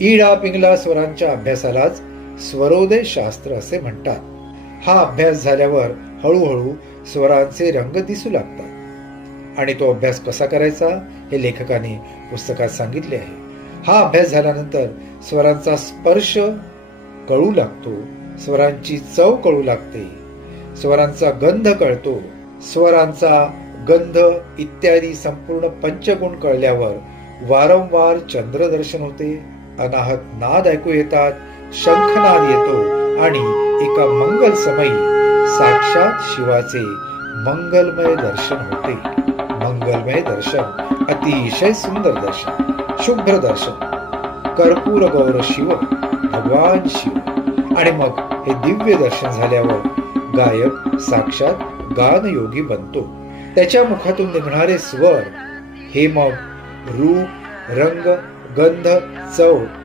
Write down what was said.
ईडा पिंगला स्वरांच्या अभ्यासालाच स्वरोदय शास्त्र असे म्हणतात. हा अभ्यास झाल्यावर हळूहळू स्वरांचे रंग दिसू लागतात आणि तो अभ्यास कसा करायचा हे लेखकाने पुस्तकात सांगितले आहे. हा अभ्यास झाल्यानंतर स्वरांचा स्पर्श कळू लागतो, स्वरांची चव कळू लागते, स्वरांचा गंध कळतो. स्वरांचा गंध इत्यादी संपूर्ण पंचगुण कळल्यावर वारंवार चंद्रदर्शन होते, अनाहत नाद ऐकू येतात, शंखनाद येतो आणि एका मंगल समयी साक्षात शिवाचे मंगलमय दर्शन होते. मंगलमय दर्शन अतिशय सुंदर दर्शन, शुभ्र दर्शन, कर्पूर गौर शिव, भगवान शिव. आणि मग हे दिव्य दर्शन झाल्यावर गायक साक्षात गानयोगी बनतो. त्याच्या मुखातून निघणारे स्वर हे मग रूप, रंग, गंध, चव